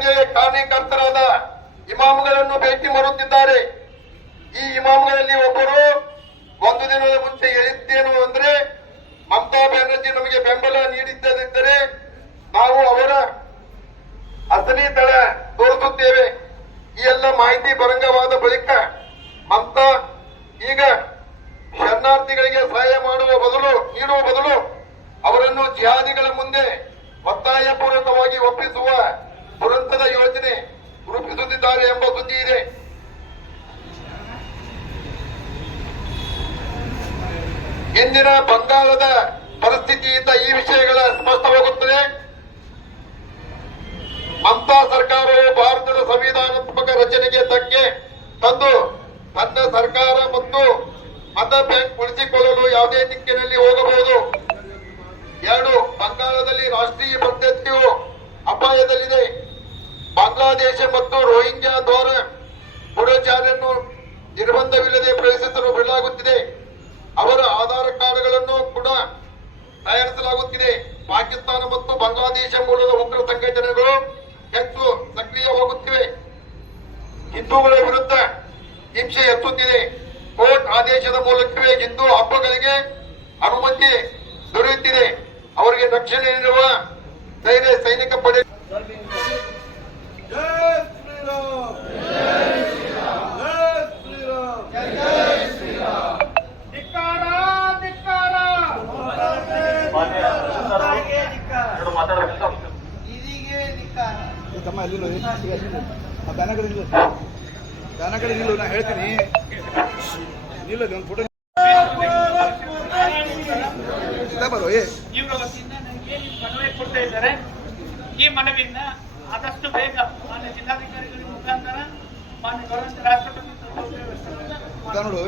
ದಂಗೆಗೆ ಕಾರ್ಯಕರ್ತರಾದ ಇಮಾಮ್ಗಳನ್ನು ಭೇಟಿ ಮಾಡುತ್ತಿದ್ದಾರೆ. ಈ ಇಮಾಮ್ಗಳಲ್ಲಿ ಒಬ್ಬರು ಒಂದು ದಿನದ ಮುಂಚೆ ಹೇಳಿದ್ದೇನು ಅಂದ್ರೆ, ಮಮತಾ ಬ್ಯಾನರ್ಜಿ ನಮಗೆ ಬೆಂಬಲ ನೀಡಿದ್ದದಿದ್ದರೆ ನಾವು ಅವರ ಅಸಲಿ ತಳ ತೋರಿಸುತ್ತೇವೆ. ಈ ಎಲ್ಲ ಮಾಹಿತಿ ಬರಂಗವಾದ ಬಳಿಕ ಮಮತಾ ಈಗ ಶರಣಾರ್ಥಿಗಳಿಗೆ ಸಹಾಯ ಮಾಡುವ ಬದಲು, ನೀಡುವ ಬದಲು ಅವರನ್ನು ಜಿಹಾದಿಗಳ ಮುಂದೆ ಒತ್ತಾಯಪೂರ್ವಕವಾಗಿ ಒಪ್ಪಿಸುವ ದುರಂತದ ಯೋಜನೆ ರೂಪಿಸುತ್ತಿದ್ದಾರೆ ಎಂಬ ಸುದ್ದಿ ಇದೆ. ಇಂದಿನ ಬಂಗಾಳದ ಪರಿಸ್ಥಿತಿಯಿಂದ ಈ ವಿಷಯಗಳ ಸ್ಪಷ್ಟವಾಗುತ್ತದೆ. ಮಮತಾ ಸರ್ಕಾರವು ಭಾರತದ ಸಂವಿಧಾನಾತ್ಮಕ ರಚನೆಗೆ ಧಕ್ಕೆ ತಂದು ತನ್ನ ಸರ್ಕಾರ ಮತ್ತು ಮತ ಬ್ಯಾಂಕ್ ಉಳಿಸಿಕೊಳ್ಳಲು ಯಾವುದೇ ದಿಕ್ಕಿನಲ್ಲಿ ಹೋಗಬಹುದು. ಎರಡು, ಬಂಗಾಳದಲ್ಲಿ ರಾಷ್ಟ್ರೀಯ ಭದ್ರತೆಯು ಅಪಾಯದಲ್ಲಿದೆ. ಬಾಂಗ್ಲಾದೇಶ ಮತ್ತು ರೋಹಿಂಗ್ಯಾ ದ್ವಾರ ಗೂಢಚಾರ್ಯನ್ನು ನಿರ್ಬಂಧವಿಲ್ಲದೆ ಪ್ರವೇಶಿಸಲು ಬಿಡಲಾಗುತ್ತಿದೆ. ಅವರ ಆಧಾರ ಕಾರ್ಡ್ಗಳನ್ನು ಕೂಡ ತಯಾರಿಸಲಾಗುತ್ತಿದೆ. ಪಾಕಿಸ್ತಾನ ಮತ್ತು ಬಾಂಗ್ಲಾದೇಶ ಮೂಲದ ಉಗ್ರ ಸಂಘಟನೆಗಳು ಹೆಚ್ಚು ಸಕ್ರಿಯವಾಗುತ್ತಿವೆ. ಹಿಂದೂಗಳ ವಿರುದ್ಧ ಹಿಂಸೆ ಎತ್ತುತ್ತಿದೆ. ಕೋರ್ಟ್ ಆದೇಶದ ಮೂಲಕವೇ ಹಿಂದೂ ಹಬ್ಬಗಳಿಗೆ ಅನುಮತಿ ದೊರೆಯುತ್ತಿದೆ. ಅವರಿಗೆ ರಕ್ಷಣೆ ನೀಡುವ ಧೈರ್ಯ ಸೈನಿಕ ಪಡೆ ತಮ್ಮ ಅಲ್ಲಿ. ಆ ಬ್ಯಾನರ್ ಕಡೆ ನಿಲ್ಲು. ಬ್ಯಾನರ್ ಕಡೆ ನಿಲ್ಲು ನಾ ಹೇಳ್ತೀನಿ. ನಿಲ್ಲು ಒಂದು ಫೋಟೋ. ಬರೋ ಏ. ಕೊಡ್ತಾ ಇದ್ದಾರೆ. ಈ ಮನವಿಯನ್ನ ಆದಷ್ಟು ಬೇಗ ಮಾನ್ಯ ಜಿಲ್ಲಾಧಿಕಾರಿಗಳ ಮುಖಾಂತರ ಮಾನ್ಯ ಗೌರವ ರಾಷ್ಟ್ರಪತಿ ನೋಡು